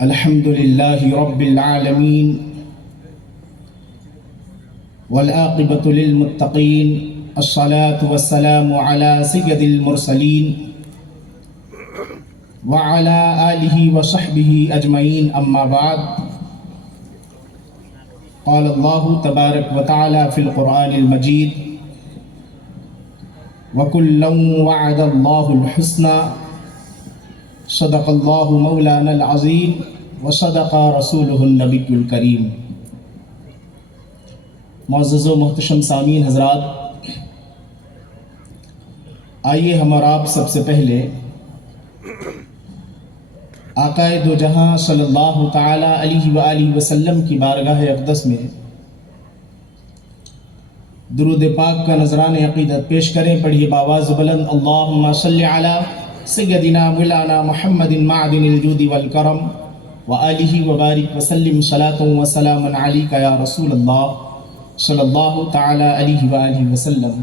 الحمد لله رب العالمين والعاقبة للمتقين الصلاة والسلام على سيد المرسلين وعلى آله وصحبه أجمعين أما بعد قال الله تبارك وتعالى في القرآن المجيد وكلا وعد الله الحسنى صدق اللہ مولانا العظیم وصدق رسولہ النبی الکریم۔ معزز و محتشم سامعین حضرات، آئیے ہم اور آپ سب سے پہلے آقا دو جہاں صلی اللہ تعالی علیہ وآلہ وسلم کی بارگاہ اقدس میں درود پاک کا نذران عقیدت پیش کریں۔ پڑھیے باواز بلند، اللہم صلی علی سیدنا مولانا محمد معدن الجود والکرم وآلہ وبارک وسلم صلاۃ وسلام علیک یا رسول اللہ صلی اللہ تعالی علیہ وآلہ وسلم۔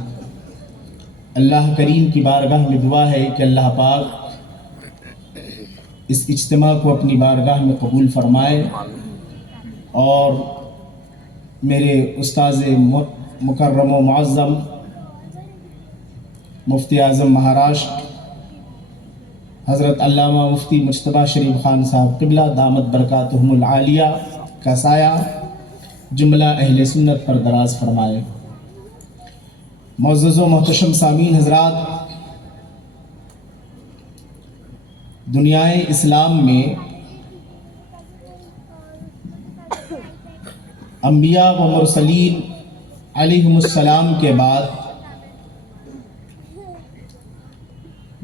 اللہ کریم کی بارگاہ میں دعا ہے کہ اللہ پاک اس اجتماع کو اپنی بارگاہ میں قبول فرمائے اور میرے استاذ مکرم و معظم مفتی اعظم مہاراشٹر حضرت علامہ مفتی مجتبیٰ شریف خان صاحب قبلہ دامت برکاتہم العالیہ کا سایہ جملہ اہل سنت پر دراز فرمائے۔ معزز و محتشم سامعین حضرات، دنیائے اسلام میں انبیاء و مرسلین علیہم السلام کے بعد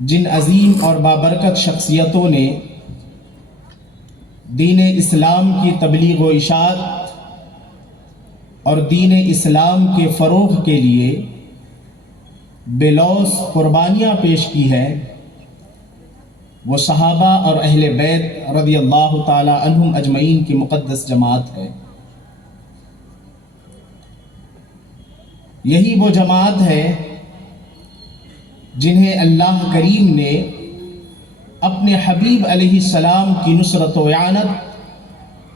جن عظیم اور بابرکت شخصیتوں نے دین اسلام کی تبلیغ و اشاعت اور دین اسلام کے فروغ کے لیے بے لوث قربانیاں پیش کی ہیں، وہ صحابہ اور اہل بیت رضی اللہ تعالی عنہم اجمعین کی مقدس جماعت ہے۔ یہی وہ جماعت ہے جنہیں اللہ کریم نے اپنے حبیب علیہ السلام کی نصرت و اعانت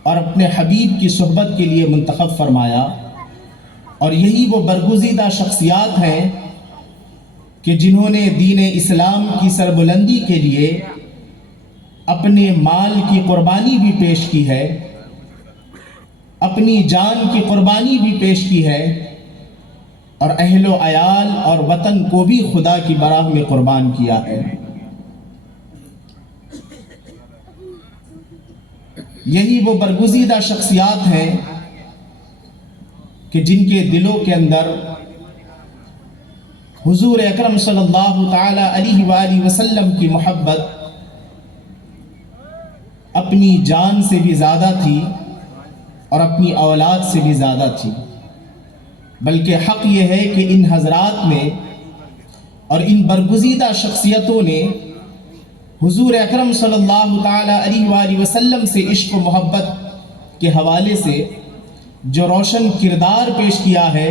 اور اپنے حبیب کی صحبت کے لیے منتخب فرمایا، اور یہی وہ برگزیدہ شخصیات ہیں کہ جنہوں نے دین اسلام کی سربلندی کے لیے اپنے مال کی قربانی بھی پیش کی ہے، اپنی جان کی قربانی بھی پیش کی ہے، اور اہل و عیال اور وطن کو بھی خدا کی براہ میں قربان کیا ہے۔ یہی وہ برگزیدہ شخصیات ہیں کہ جن کے دلوں کے اندر حضور اکرم صلی اللہ تعالی علیہ وآلہ وسلم کی محبت اپنی جان سے بھی زیادہ تھی اور اپنی اولاد سے بھی زیادہ تھی، بلکہ حق یہ ہے کہ ان حضرات نے اور ان برگزیدہ شخصیتوں نے حضور اکرم صلی اللہ تعالی علیہ وآلہ وسلم سے عشق و محبت کے حوالے سے جو روشن کردار پیش کیا ہے،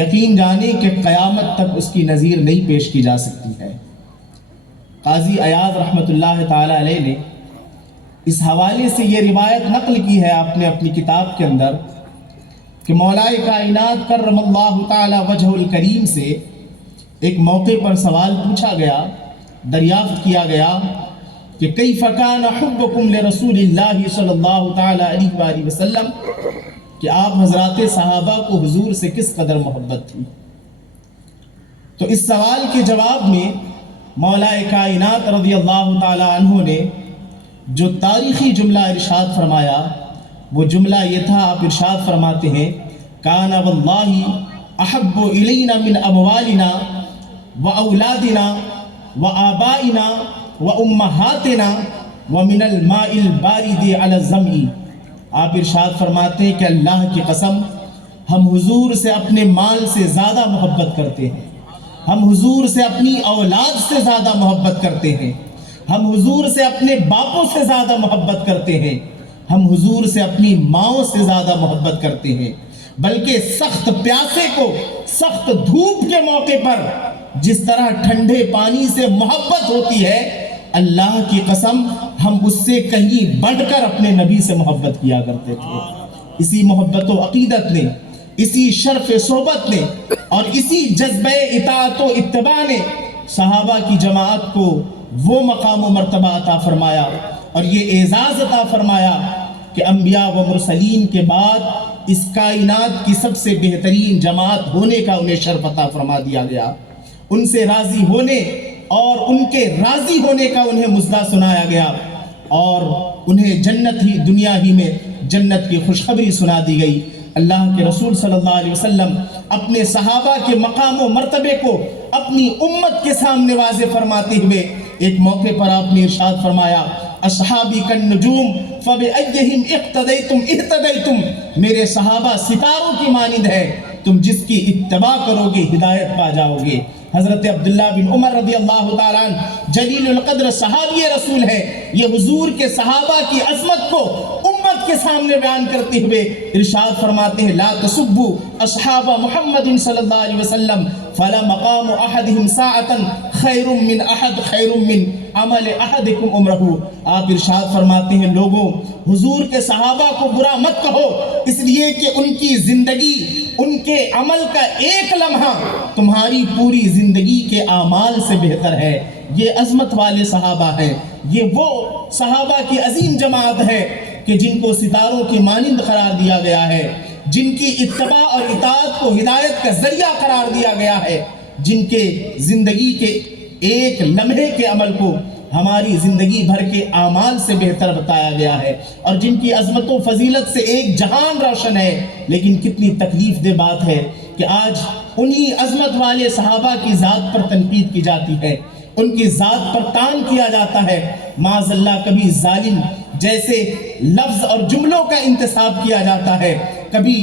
یقین جانے کہ قیامت تک اس کی نظیر نہیں پیش کی جا سکتی ہے۔ قاضی عیاض رحمۃ اللہ تعالی علیہ نے اس حوالے سے یہ روایت نقل کی ہے آپ نے اپنی کتاب کے اندر کہ مولائے کائنات کرم اللہ تعالی وجہ الکریم سے ایک موقع پر سوال پوچھا گیا، دریافت کیا گیا کہ کیف کان حبکم لرسول اللہ صلی اللہ تعالی علیہ وآلہ وسلم، کہ آپ حضرات صحابہ کو حضور سے کس قدر محبت تھی۔ تو اس سوال کے جواب میں مولائے کائنات رضی اللہ تعالی عنہ نے جو تاریخی جملہ ارشاد فرمایا، وہ جملہ یہ تھا، آپ ارشاد فرماتے ہیں کان واللہ احب الینا من اموالنا و اولادنا و آبائنا و امہاتنا و من الماء البارد علی الظمئ۔ آپ ارشاد فرماتے ہیں کہ اللہ کی قسم ہم حضور سے اپنے مال سے زیادہ محبت کرتے ہیں، ہم حضور سے اپنی اولاد سے زیادہ محبت کرتے ہیں، ہم حضور سے اپنے باپوں سے زیادہ محبت کرتے ہیں، ہم حضور سے اپنی ماؤں سے زیادہ محبت کرتے ہیں، بلکہ سخت پیاسے کو سخت دھوپ کے موقع پر جس طرح ٹھنڈے پانی سے محبت ہوتی ہے، اللہ کی قسم ہم اس سے کہیں بڑھ کر اپنے نبی سے محبت کیا کرتے تھے۔ اسی محبت و عقیدت نے، اسی شرف صحبت نے اور اسی جذبہ اطاعت و اتباع نے صحابہ کی جماعت کو وہ مقام و مرتبہ عطا فرمایا اور یہ اعزاز عطا فرمایا کہ انبیاء و مرسلین کے بعد اس کائنات کی سب سے بہترین جماعت ہونے کا انہیں شرف عطا فرما دیا گیا۔ ان سے راضی ہونے اور ان کے راضی ہونے کا انہیں مژدہ سنایا گیا اور انہیں جنت ہی، دنیا ہی میں جنت کی خوشخبری سنا دی گئی۔ اللہ کے رسول صلی اللہ علیہ وسلم اپنے صحابہ کے مقام و مرتبے کو اپنی امت کے سامنے واضح فرماتے ہوئے ایک موقع پر آپ نے ارشاد فرمایا، اصحابی کالنجوم فبأیہم اقتدیتم اہتدیتم، میرے صحابہ ستاروں کی مانند ہے، تم جس کی اتباع کرو گے ہدایت پا جاؤ گے۔ حضرت عبداللہ بن عمر رضی اللہ تعالیٰ عنہ جلیل القدر صحابی رسول ہے، یہ حضور کے صحابہ کی عظمت کو امت کے سامنے بیان کرتے ہوئے ارشاد فرماتے ہیں، لا تسبوا اصحاب محمد صلی اللہ علیہ وسلم فلا مقام احدهم ساعة خیر من احد خیر من عمل احدکم عمرہ۔ آپ ارشاد فرماتے ہیں، لوگوں حضور کے صحابہ کو برا مت کہو، اس لیے کہ ان کی زندگی، ان کے عمل کا ایک لمحہ تمہاری پوری زندگی کے اعمال سے بہتر ہے۔ یہ عظمت والے صحابہ ہیں، یہ وہ صحابہ کی عظیم جماعت ہے کہ جن کو ستاروں کی مانند قرار دیا گیا ہے، جن کی اتباع اور اطاعت کو ہدایت کا ذریعہ قرار دیا گیا ہے، جن کے زندگی کے ایک لمحے کے عمل کو ہماری زندگی بھر کے اعمال سے بہتر بتایا گیا ہے، اور جن کی عظمت و فضیلت سے ایک جہان روشن ہے۔ لیکن کتنی تکلیف دہ بات ہے کہ آج انہی عظمت والے صحابہ کی ذات پر تنقید کی جاتی ہے، ان کی ذات پر طعن کیا جاتا ہے، معاذ اللہ کبھی ظالم جیسے لفظ اور جملوں کا انتساب کیا جاتا ہے، کبھی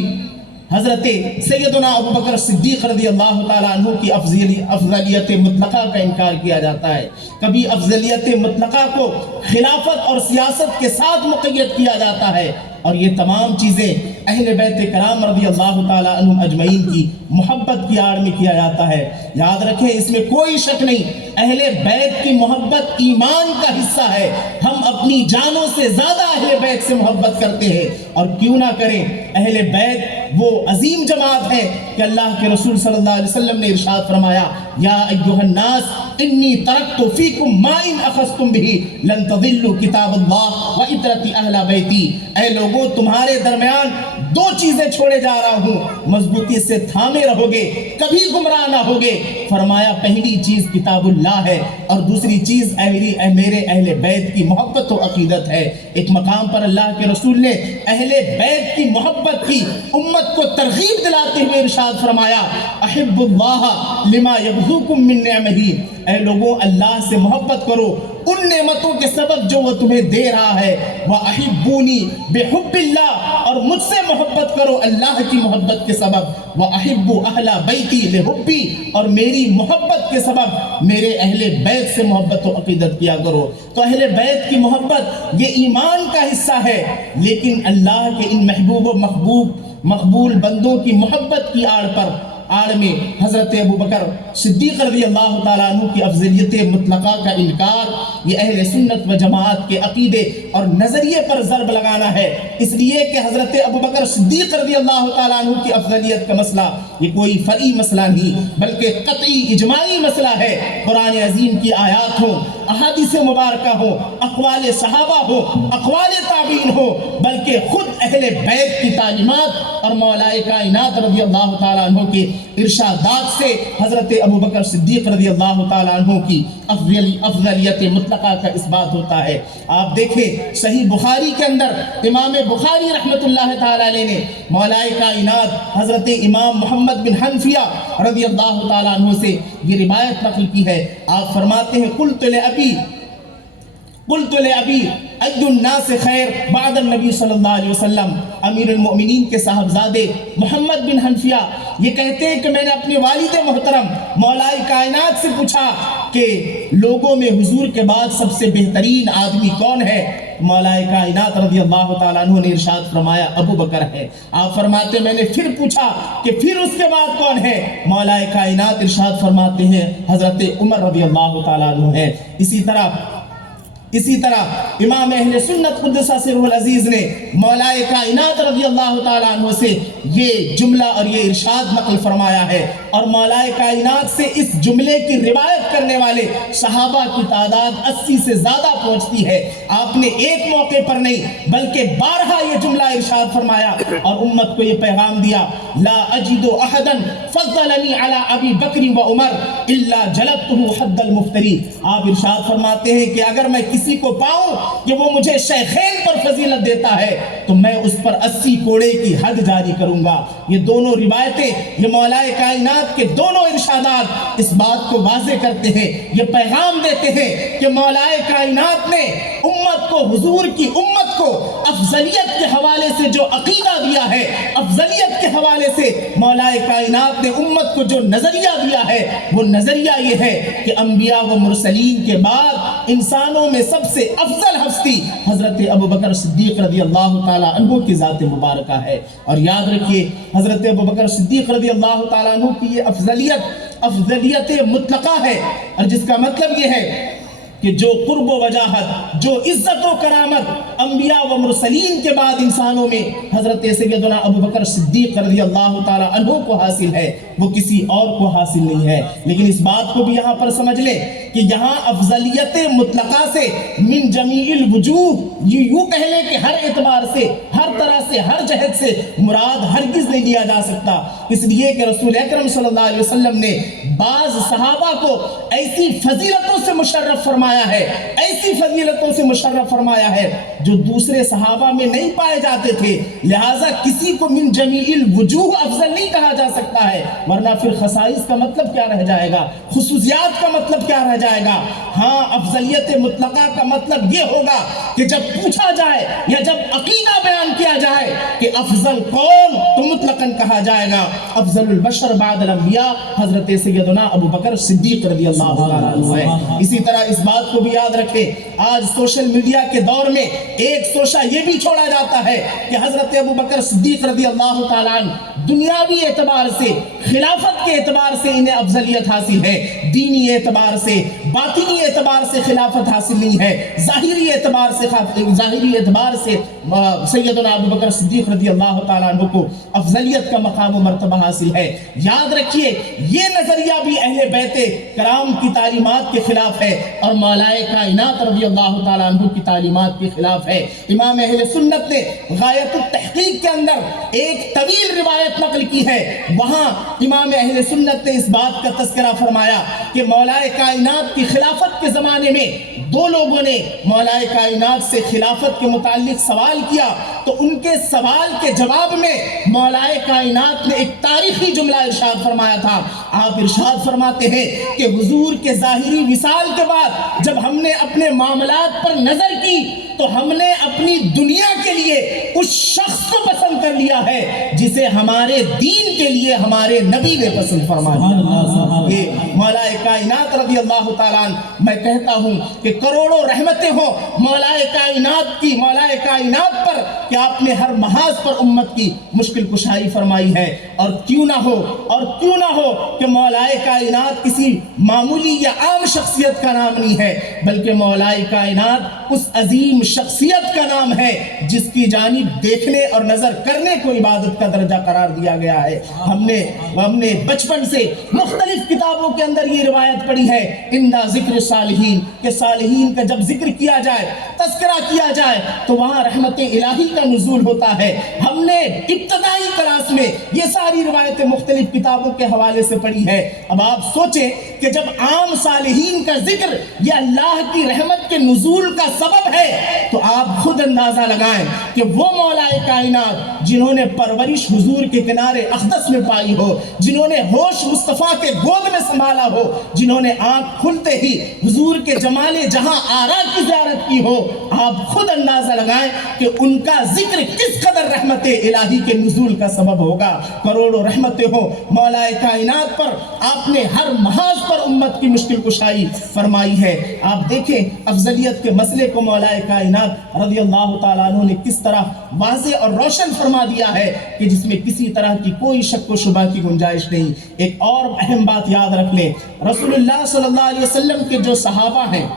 حضرت سیدنا ابوبکر صدیق رضی اللہ تعالیٰ عنہ کی افضلیت مطلقہ کا انکار کیا جاتا ہے، کبھی افضلیت مطلقہ کو خلافت اور سیاست کے ساتھ مقید کیا جاتا ہے، اور یہ تمام چیزیں اہل بیت کرام رضی اللہ تعالیٰ عنہم اجمعین کی محبت کی آڑ میں کیا جاتا ہے۔ یاد رکھیں، اس میں کوئی شک نہیں، اہل بیت کی محبت ایمان کا حصہ ہے۔ ہم اپنی جانوں سے زیادہ اہل بیت سے محبت کرتے ہیں، اور کیوں نہ کریں۔ اہل بیت وہ عظیم جماعت ہے کہ اللہ کے رسول صلی اللہ علیہ وسلم نے ارشاد فرمایا، یا ایھا الناس انی ترکت فیکم ما ان اخذتم بہ لن تضلوا کتاب اللہ و عترتی اہل بیتی۔ اے لوگوں، تمہارے درمیان دو چیزیں چھوڑے جا رہا ہوں، مضبوطی سے تھامے رہو گے، کبھی گمراہ نہ ہوگے۔ فرمایا پہلی چیز کتاب اللہ ہے، اور دوسری چیز میرے اہل بیت کی محبت و عقیدت ہے۔ ایک مقام پر اللہ کے رسول نے اہل بیت کی محبت کی امت کو ترغیب دلاتے ہوئے ارشاد فرمایا، احب اللہ لما یبذوکم من نعمہ، اے لوگوں اللہ سے محبت کرو ان نعمتوں کے سبب جو وہ تمہیں دے رہا ہے، وَأَحِبُّونِي بِحُبِّ اللَّهِ، اور مجھ سے محبت کرو اللہ کی محبت کے سبب، وَأَحِبُّ أَهْلَ بَيْتِي لِحُبِّي، اور میری محبت کے سبب میرے اہل بیت سے محبت و عقیدت کیا کرو۔ تو اہل بیت کی محبت یہ ایمان کا حصہ ہے، لیکن اللہ کے ان محبوب و مقبول بندوں کی محبت کی آڑ میں حضرت ابوبکر صدیق رضی اللہ تعالیٰ عنہ کی افضلیت مطلقہ کا انکار، یہ اہل سنت و جماعت کے عقیدے اور نظریے پر ضرب لگانا ہے، اس لیے کہ حضرت ابوبکر صدیق رضی اللہ تعالیٰ عنہ کی افضلیت کا مسئلہ یہ کوئی فرعی مسئلہ نہیں بلکہ قطعی اجماعی مسئلہ ہے۔ قرآن عظیم کی آیات ہوں، احادیث مبارکہ ہوں، اقوال صحابہ ہوں، اقوال تابعین ہوں، بلکہ خود اہل بیت کی تعلیمات اور مولائے کائنات رضی اللہ تعالیٰ عنہ کے ارشادات سے حضرت ابوبکر صدیق رضی اللہ تعالیٰ عنہ کی افضلیت مطلقہ کا اس بات ہوتا ہے۔ آپ دیکھیں صحیح بخاری کے اندر امام بخاری رحمت اللہ تعالیٰ علیہ نے مولائے کائنات حضرت امام محمد بن حنفیہ رضی اللہ تعالیٰ عنہ سے یہ روایت نقل کی ہے۔ آپ فرماتے ہیں قلت لأبی ای الناس خیر بعد النبی صلی اللہ علیہ وسلم، امیر المؤمنین کے صاحبزادے محمد بن حنفیہ یہ کہتے ہیں کہ میں نے اپنے والد محترم مولائے کائنات سے پوچھا کہ لوگوں میں حضور کے بعد سب سے بہترین آدمی کون ہے؟ مولائے کائنات رضی اللہ تعالیٰ عنہ نے ارشاد فرمایا ابو بکر ہے۔ آپ فرماتے میں نے پھر پوچھا کہ پھر اس کے بعد کون ہے؟ مولائے کائنات ارشاد فرماتے ہیں حضرت عمر رضی اللہ تعالیٰ عنہ ہے۔ اسی طرح اسی طرح امام اہل سنت قدس سرہ العزیز نے مولائے کائنات رضی اللہ تعالیٰ عنہ سے یہ جملہ اور یہ ارشاد نقل فرمایا ہے، اور مولائے کائنات سے اس جملے کی روایت کرنے والے صحابہ کی تعداد 80 سے زیادہ پہنچتی ہے۔ آپ نے ایک موقع پر نہیں بلکہ بارہا یہ جملہ ارشاد فرمایا اور امت کو یہ پیغام دیا، لا اجد احدا فضلنی علی ابی بکر و عمر الا جلدته حد المفتری۔ آپ ارشاد فرماتے ہیں کہ اگر میں کسی کو پاؤں کہ وہ مجھے شیخین پر فضیلت دیتا ہے تو میں اس پر 80 کوڑے کی حد جاری کروں گا۔ یہ دونوں روایتیں، یہ مولائے کائنات کے دونوں ارشادات اس بات کو واضح کرتے ہیں، یہ پیغام دیتے ہیں کہ مولائے کائنات نے امت کو، حضور کی امت کو افضلیت کے حوالے سے جو عقیدہ دیا ہے، افضلیت کے حوالے سے مولائے کائنات نے امت کو جو نظریہ دیا ہے، وہ نظریہ یہ ہے کہ انبیاء و مرسلین کے بعد انسانوں میں سب سے افضل ہستی حضرت ابوبکر صدیق رضی اللہ تعالیٰ عنہ کی ذات مبارکہ ہے۔ اور یاد رکھیے حضرت ابوبکر صدیق رضی اللہ تعالیٰ عنہ کی یہ افضلیت مطلقہ ہے، اور جس کا مطلب یہ ہے کہ جو قرب و وجاہت، جو عزت و کرامت انبیاء و مرسلین کے بعد انسانوں میں حضرت سیدنا ابوبکر صدیق رضی اللہ تعالیٰ عنہ کو حاصل ہے، وہ کسی اور کو حاصل نہیں ہے۔ لیکن اس بات کو بھی یہاں پر سمجھ لیں کہ یہاں افضلیت مطلقہ سے من جمیع الوجوہ، یوں کہہ لیں کہ ہر اعتبار سے، ہر طرح سے، ہر جہت سے مراد ہرگز نہیں لیا جا سکتا، اس لیے کہ رسول اکرم صلی اللہ علیہ وسلم نے بعض صحابہ کو ایسی فضیلتوں سے مشرف فرمایا ہے، ایسی فضیلتوں سے مشرف فرمایا ہے جو دوسرے صحابہ میں نہیں پائے جاتے تھے، لہٰذا کسی کو من جمیع الوجوہ افضل نہیں کہا جا سکتا ہے، ورنہ پھر خصائص کا مطلب کیا رہ جائے گا، خصوصیات کا مطلب کیا رہ جائے گا۔ ہاں افضلیت مطلقہ کا مطلب یہ ہوگا کہ جب پوچھا جائے یا جب عقیدہ بیان کیا جائے کہ افضل کون، تو مطلقاً کہا جائے گا افضل البشر بعد الانبیاء حضرت سیدنا ابوبکر صدیق رضی اللہ تعالیٰ عنہ ہے۔ اسی طرح اس بات کو بھی یاد رکھیں، آج سوشل میڈیا کے دور میں ایک سوشا یہ بھی چھوڑا جاتا ہے کہ حضرت ابوبکر صدیق رضی اللہ تعالیٰ عنہ دنیاوی اعتبار سے، خلافت کے اعتبار سے انہیں افضلیت حاصل ہے، دینی اعتبار سے، باطنی اعتبار سے خلافت حاصل نہیں ہے، ظاہری اعتبار سے سیدنا ابوبکر صدیق رضی اللہ تعالیٰ عنہ کو افضلیت کا مقام و مرتبہ حاصل ہے۔ یاد رکھیے یہ نظریہ بھی اہل بیت کرام کی تعلیمات کے خلاف ہے اور مولائے کائنات رضی اللہ تعالیٰ عنہ کی تعلیمات کے خلاف ہے۔ امام اہل سنت نے غایت التحقیق کے اندر ایک طویل روایت نقل کی ہے، وہاں امام اہل سنت نے اس بات کا تذکرہ فرمایا کہ مولائے کائنات کی خلافت کے زمانے میں دو لوگوں نے مولائے کائنات سے خلافت کے متعلق سوال کیا، تو ان کے سوال کے جواب میں مولائے کائنات نے ایک تاریخی جملہ ارشاد فرمایا تھا۔ آپ ارشاد فرماتے ہیں کہ حضور کے ظاہری وصال کے بعد جب ہم نے اپنے معاملات پر نظر کی تو ہم نے اپنی دنیا کے لیے اس شخص کو پسند کر لیا ہے جسے ہمارے دین کے لیے ہمارے نبی نے پسند فرمایا۔ یہ مولائے کائنات رضی اللہ تعالیٰ عنہ، میں کہتا ہوں کہ کروڑوں رحمتیں ہوں مولائے کائنات پر کہ آپ نے ہر محاذ پر امت کی مشکل کشائی فرمائی ہے، اور کیوں نہ ہو کہ مولائے کائنات کسی معمولی یا عام شخصیت کا نام نہیں ہے، بلکہ مولائے کائنات اس عظیم شخصیت کا نام ہے جس کی جانب دیکھنے اور نظر کرنے کو عبادت کا درجہ قرار دیا گیا ہے۔ ہم نے بچپن سے مختلف کتابوں کے اندر یہ روایت پڑھی ہے، اندہ ذکر صالحین، کہ صالحین کا جب ذکر کیا جائے، تذکرہ کیا جائے تو وہاں رحمت الہی کا نزول ہوتا ہے۔ ہم نے ابتدائی کلاس میں یہ ساری روایتیں مختلف کتابوں کے حوالے سے پڑھی ہے۔ اب آپ سوچیں کہ جب عام صالحین کا ذکر یہ اللہ کی رحمت کے نزول کا سبب ہے تو آپ خود اندازہ لگائیں کہ وہ مولائے کائنات جنہوں نے پرورش حضور کے کنارے اقدس میں پائی ہو، جنہوں نے ہوش مصطفیٰ کے گود میں سنبھالا ہو، جنہوں نے آنکھ کھلتے ہی حضور کے جمال جہاں آرا کی زیارت کی ہو، آپ خود اندازہ لگائیں کہ ان کا ذکر کس قدر رحمت الہی کے نزول کا سبب ہوگا۔ کروڑوں رحمتیں ہوں مولائے کائنات پر، آپ نے ہر محاذ پر امت کی مشکل کشائی فرمائی ہے۔ آپ دیکھیں افضلیت کے مسئلے کو مولائے کائنات رضی اللہ تعالیٰ عنہ نے کس طرح واضح اور روشن فرما دیا ہے کہ جس میں کسی طرح کی کوئی شک و شبہ کی گنجائش نہیں۔ ایک اور اہم بات یاد رکھ لیں، رسول اللہ صلی اللہ علیہ وسلم کے جو صحابہ ہیں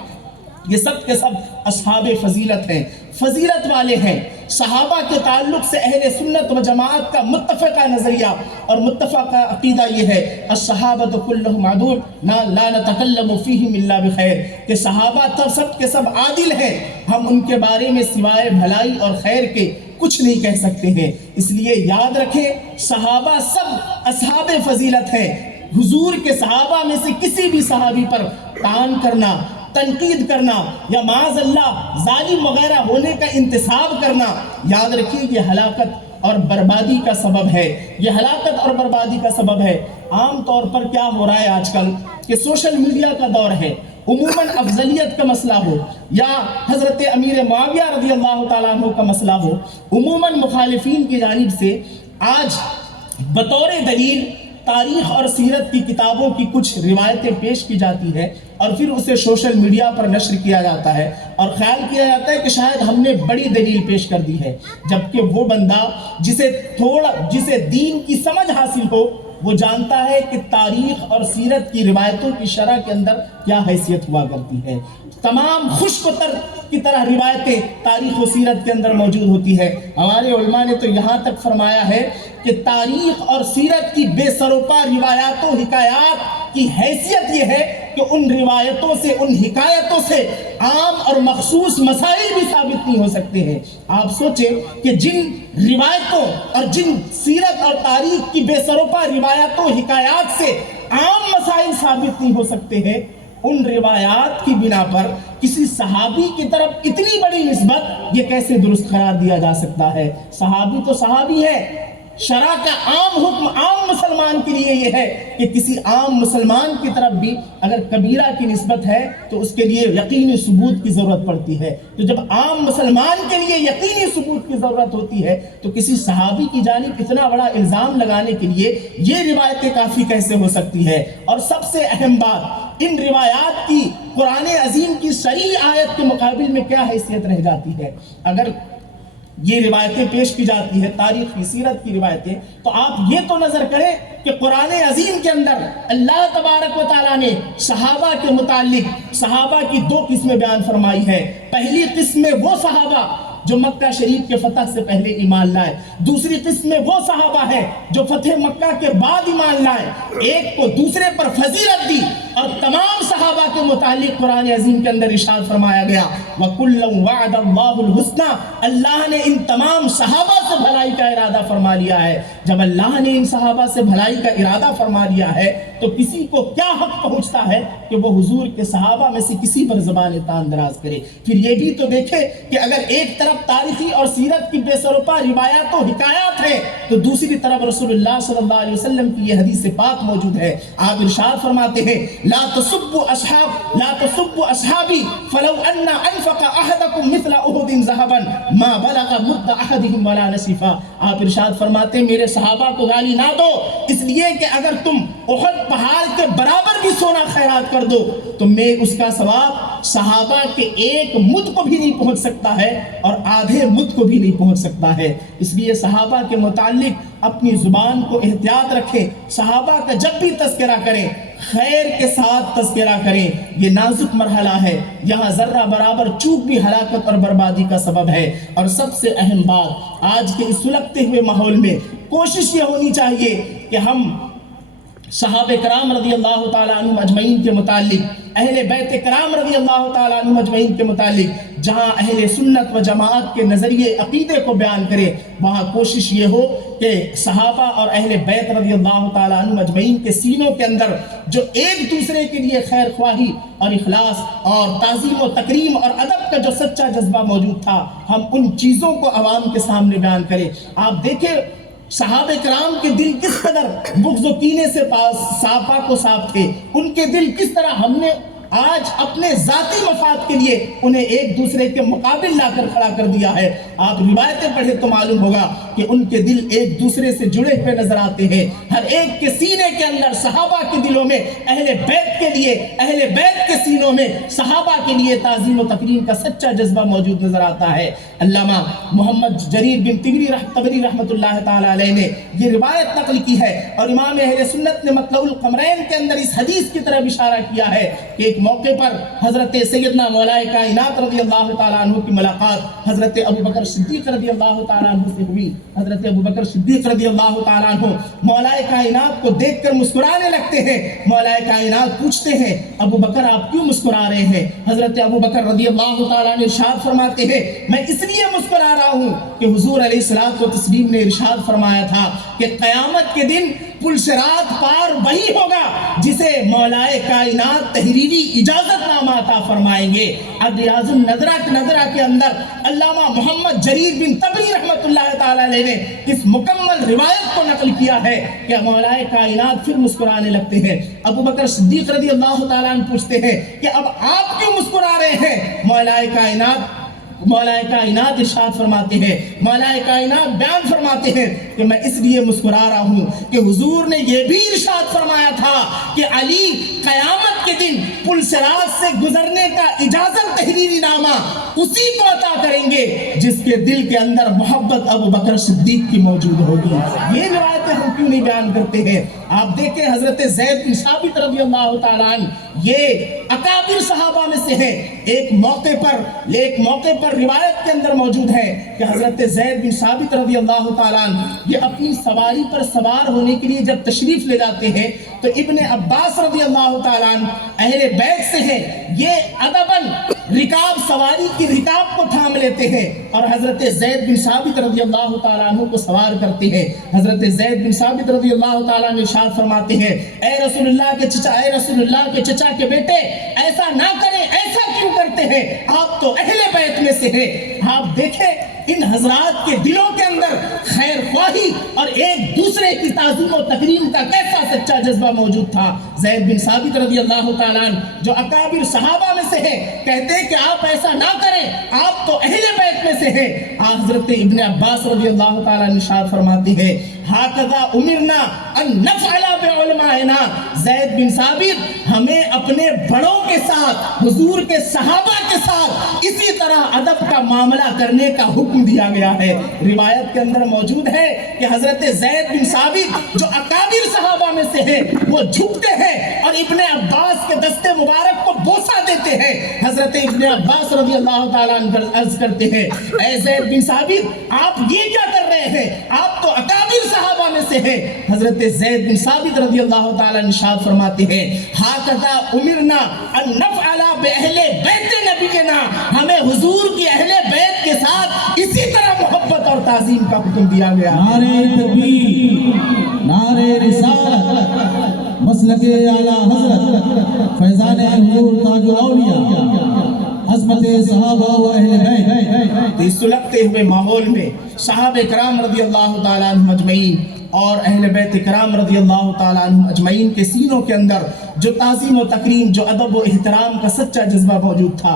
یہ سب کے سب اصحاب فضیلت ہیں، فضیلت والے ہیں۔ صحابہ کے تعلق سے اہل سنت و جماعت کا متفقہ نظریہ اور متفقہ عقیدہ یہ ہے، الصحابۃ کلہم عدول لا نتکلم فیہم الا بخیر، کہ صحابہ سب کے سب عادل ہیں، ہم ان کے بارے میں سوائے بھلائی اور خیر کے کچھ نہیں کہہ سکتے ہیں۔ اس لیے یاد رکھیں، صحابہ سب اصحاب فضیلت ہیں۔ حضور کے صحابہ میں سے کسی بھی صحابی پر طعن کرنا، تنقید کرنا یا معاذ اللہ ظالم وغیرہ ہونے کا انتساب کرنا، یاد رکھیے یہ ہلاکت اور بربادی کا سبب ہے، یہ ہلاکت اور بربادی کا سبب ہے۔ عام طور پر کیا ہو رہا ہے آج کل کہ سوشل میڈیا کا دور ہے، عموماً افضلیت کا مسئلہ ہو یا حضرت امیر معاویہ رضی اللہ تعالیٰ عنہ کا مسئلہ ہو، عموماً مخالفین کی جانب سے آج بطور دلیل تاریخ اور سیرت کی کتابوں کی کچھ روایتیں پیش کی جاتی ہے اور پھر اسے سوشل میڈیا پر نشر کیا جاتا ہے اور خیال کیا جاتا ہے کہ شاید ہم نے بڑی دلیل پیش کر دی ہے، جبکہ وہ بندہ جسے دین کی سمجھ حاصل ہو وہ جانتا ہے کہ تاریخ اور سیرت کی روایتوں کی شرح کے اندر کیا حیثیت ہوا کرتی ہے۔ تمام خشک و تر کی طرح روایتیں تاریخ و سیرت کے اندر موجود ہوتی ہے۔ ہمارے علماء نے تو یہاں تک فرمایا ہے کہ تاریخ اور سیرت کی بے سروپا روایات و حکایات کی حیثیت یہ ہے کہ ان روایتوں سے، ان حکایتوں سے عام اور مخصوص مسائل بھی ثابت نہیں ہو سکتے ہیں۔ آپ سوچیں کہ جن روایتوں اور جن سیرت اور تاریخ کی بے سروپا روایتوں حکایات سے عام مسائل ثابت نہیں ہو سکتے ہیں، ان روایات کی بنا پر کسی صحابی کی طرف اتنی بڑی نسبت یہ کیسے درست قرار دیا جا سکتا ہے؟ صحابی تو صحابی ہے، شرع کا عام حکم عام مسلمان کے لیے یہ ہے کہ کسی عام مسلمان کی طرف بھی اگر کبیرہ کی نسبت ہے تو اس کے لیے یقینی ثبوت کی ضرورت پڑتی ہے۔ تو جب عام مسلمان کے لیے یقینی ثبوت کی ضرورت ہوتی ہے تو کسی صحابی کی جانب اتنا بڑا الزام لگانے کے لیے یہ روایتیں کافی کیسے ہو سکتی ہے؟ اور سب سے اہم بات، ان روایات کی قرآن عظیم کی صریح آیت کے مقابل میں کیا حیثیت رہ جاتی ہے؟ اگر یہ روایتیں پیش کی جاتی ہے، تاریخ کی سیرت کی روایتیں، تو آپ یہ تو نظر کریں کہ قرآن عظیم کے اندر اللہ تبارک و تعالیٰ نے صحابہ کے متعلق صحابہ کی دو قسمیں بیان فرمائی ہے۔ پہلی قسم میں وہ صحابہ جو مکہ شریف کے فتح سے پہلے ایمان لائے، دوسری قسم میں وہ صحابہ ہیں جو فتح مکہ کے بعد ایمان لائے۔ ایک کو دوسرے پر فضیلت دی اور تمام صحابہ کے متعلق قرآن عظیم کے اندر ارشاد فرمایا گیا وَكُلًّا وَعَدَ اللَّهُ الْحُسْنَى، اللہ نے ان تمام صحابہ سے بھلائی کا ارادہ فرما لیا ہے۔ جب اللہ نے ان صحابہ سے بھلائی کا ارادہ فرما لیا ہے تو کسی کو کیا حق پہنچتا ہے کہ وہ حضور کے صحابہ میں سے کسی پر زبان تان دراز کرے؟ پھر یہ بھی تو دیکھے کہ اگر ایک طرف تاریخی اور سیرت کی بے سروپا روایات و حکایات ہیں تو دوسری طرف رسول اللہ صلی اللہ علیہ وسلم کی یہ حدیث پاک موجود ہے۔ آپ ارشاد فرماتے ہیں لا تسبوا اصحابی فلو ان انفق احدکم مثل احد ذهبا ما بلغ مد احدهم ولا نصفا۔ آپ ارشاد فرماتے ہیں میرے صحابہ کو گالی نہ دو، اس لیے کہ اگر تم احد پہاڑ کے برابر بھی سونا خیرات کر دو تو میں اس کا ثواب صحابہ کے ایک مد کو بھی نہیں پہنچ سکتا ہے اور آدھے مد کو بھی نہیں پہنچ سکتا ہے۔ اس لیے صحابہ کے متعلق اپنی زبان کو احتیاط رکھیں، صحابہ کا جب بھی تذکرہ کریں خیر کے ساتھ تذکرہ کریں۔ یہ نازک مرحلہ ہے، یہاں ذرہ برابر چوک بھی ہلاکت اور بربادی کا سبب ہے۔ اور سب سے اہم بات، آج کے اس سلگتے ہوئے ماحول میں کوشش یہ ہونی چاہیے کہ ہم صحابہ کرام رضی اللہ تعالیٰ عنہم اجمعین کے متعلق، اہل بیت کرام رضی اللہ تعالیٰ عنہم اجمعین کے متعلق جہاں اہل سنت و جماعت کے نظریے عقیدے کو بیان کرے، وہاں کوشش یہ ہو کہ صحابہ اور اہل بیت رضی اللہ تعالیٰ عنہم اجمعین کے سینوں کے اندر جو ایک دوسرے کے لیے خیر خواہی اور اخلاص اور تعظیم و تکریم اور ادب کا جو سچا جذبہ موجود تھا، ہم ان چیزوں کو عوام کے سامنے بیان کریں۔ آپ دیکھیں صحابہ کرام کے دل کس قدر بغض و کینے سے پاک و صاف تھے، ان کے دل کس طرح ہم نے آج اپنے ذاتی مفاد کے لیے انہیں ایک دوسرے کے مقابل لا کر کھڑا کر دیا ہے۔ آپ روایتیں پڑھیں تو معلوم ہوگا کہ ان کے دل ایک دوسرے سے جڑے ہوئے نظر آتے ہیں۔ ہر ایک کے سینے کے اندر صحابہ کے دلوں میں اہل بیت کے لیے، اہل بیت کے سینوں میں صحابہ کے لیے تعظیم و تکریم کا سچا جذبہ موجود نظر آتا ہے۔ علامہ محمد جریر بن طبری رحمۃ اللہ تعالی علیہ نے یہ روایت نقل کی ہے اور امام اہل سنت نے مطلع القمرین کے اندر اس حدیث کی طرف اشارہ کیا ہے کہ ایک موقع پر حضرت سیدنا مولا کائنات رضی اللہ تعالیٰ عنہ کی ملاقات حضرت ابو بکر صدیق رضی اللہ تعالیٰ عنہ سے ہوئی۔ حضرت ابو بکر صدیق رضی اللہ تعالیٰ عنہ مولا کائنات کو دیکھ کر مسکرانے لگتے ہیں۔ مولا کائنات پوچھتے ہیں ابو بکر آپ کیوں مسکرا رہے ہیں؟ حضرت ابو بکر رضی اللہ تعالیٰ عنہ ارشاد فرماتے ہیں میں اس لیے مسکرا رہا ہوں کہ حضور علیہ الصلوۃ والتسلیم نے ارشاد فرمایا تھا کہ قیامت کے دن پل صراط پار وہی ہوگا جسے مولا کائنات تحریری اجازت نامہ عطا فرمائیں گے۔ اب ریاض النظرہ کے اندر علامہ محمد جریر بن طبری رحمۃ اللہ تعالیٰ علیہ نے اس مکمل روایت کو نقل کیا ہے کہ مولا کائنات پھر مسکرانے لگتے ہیں۔ ابو بکر صدیق رضی اللہ تعالیٰ عنہ پوچھتے ہیں کہ اب آپ کیوں مسکرا رہے ہیں؟ مولا کائنات ارشاد فرماتے ہیں، مولا کائنات بیان فرماتے ہیں کہ میں اس لیے مسکرا رہا ہوں کہ حضور نے یہ بھی ارشاد فرمایا تھا کہ علی قیامت کے دن پل صراط سے گزرنے کا اجازت تحریری نامہ اسی کو عطا کریں گے جس کے دل کے اندر محبت ابو بکر صدیق کی موجود ہوگی۔ یہ روایتیں ہم کیوں نہیں بیان کرتے ہیں؟ آپ دیکھیں حضرت زید بن ثابت رضی اللہ تعالیٰ عنہ یہ اکابر صحابہ میں سے ہے۔ ایک موقع پر روایت کے اندر موجود ہے کہ حضرت زید بن ثابت رضی اللہ تعالیٰ عنہ یہ اپنی سواری پر سوار ہونے کے لیے جب تشریف لے جاتے ہیں تو ابن عباس رضی اللہ تعالیٰ عنہ اہل بیت سے ہیں، یہ ادباً سواری کی رکاب کو تھام لیتے ہیں اور حضرت زید بن ثابت رضی اللہ تعالیٰ عنہ کو سوار کرتے ہیں۔ حضرت زید بن ثابت رضی اللہ تعالیٰ عنہ ارشاد فرماتے ہیں اے رسول اللہ کے چچا کے بیٹے ایسا نہ کریں، ایسا کیوں کرتے ہیں؟ آپ تو اہل بیت میں سے ہیں۔ آپ دیکھیں ان حضرات کے دلوں کے اندر خیر خواہی اور ایک دوسرے کی تعظیم و تکریم کا کیسا سچا جذبہ موجود تھا۔ زید بن ثابت رضی اللہ تعالیٰ عنہ جو اکابر صحابہ میں سے ہیں کہتے ہیں کہ آپ ایسا نہ کریں، آپ تو اہل بیت میں سے ہیں۔ حضرت ابن عباس رضی اللہ تعالیٰ عنہ ارشاد فرماتے ہیں ہاکذا امرنا ان نفعل بعلمائنا، زید بن ثابت ہمیں اپنے بڑوں کے ساتھ، حضور کے صحابہ کے ساتھ اسی طرح ادب کا معاملہ کرنے کا حکم دیا گیا ہے۔ روایت کے اندر موجود ہے کہ حضرت زید بن ثابت جو اکابر صحابہ میں سے ہیں وہ جھکتے ہیں اور ابن عباس کے دستے مبارک کو بوسہ دیتے ہیں۔ حضرت ابن عباس رضی اللہ تعالیٰ عنہ عرض کرتے ہیں اے زید بن ثابت آپ یہ کیا کر رہے ہیں؟ آپ تو اکابر صحابہ میں سے ہیں۔ حضرت زید بن ثابت رضی اللہ تعالیٰ عنہ ارشاد فرماتے ہیں ہاکذا امرنا ان نفعل باہل بیت نبینا، ہمیں حضور کی اہل بیت کے ساتھ اسی طرح محبت اور تعظیم کا حکم دیا گیا۔ نعرہ تکبیر، نعرہ رسالت، مسلک اعلیٰ حضرت فیضان حضور تاج الاولیاء، عظمت صحابہ و اہل بیت۔ اس سلگتے ہوئے ماحول میں صحابہ کرام رضی اللہ تعالیٰ عنہ اجمعین اور اہل بیت کرام رضی اللہ تعالیٰ عنہ اجمعین کے سینوں کے اندر جو تعظیم و تکریم، جو ادب و احترام کا سچا جذبہ موجود تھا،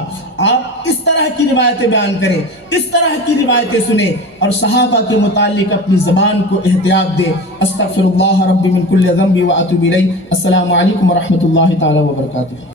آپ اس طرح کی روایتیں بیان کریں، اس طرح کی روایتیں سنیں اور صحابہ کے متعلق اپنی زبان کو احتیاط دیں۔ استغفر اللہ ربی من کل ذنب و اتوب الیہ۔ السلام علیکم ورحمۃ اللہ تعالیٰ وبرکاتہ۔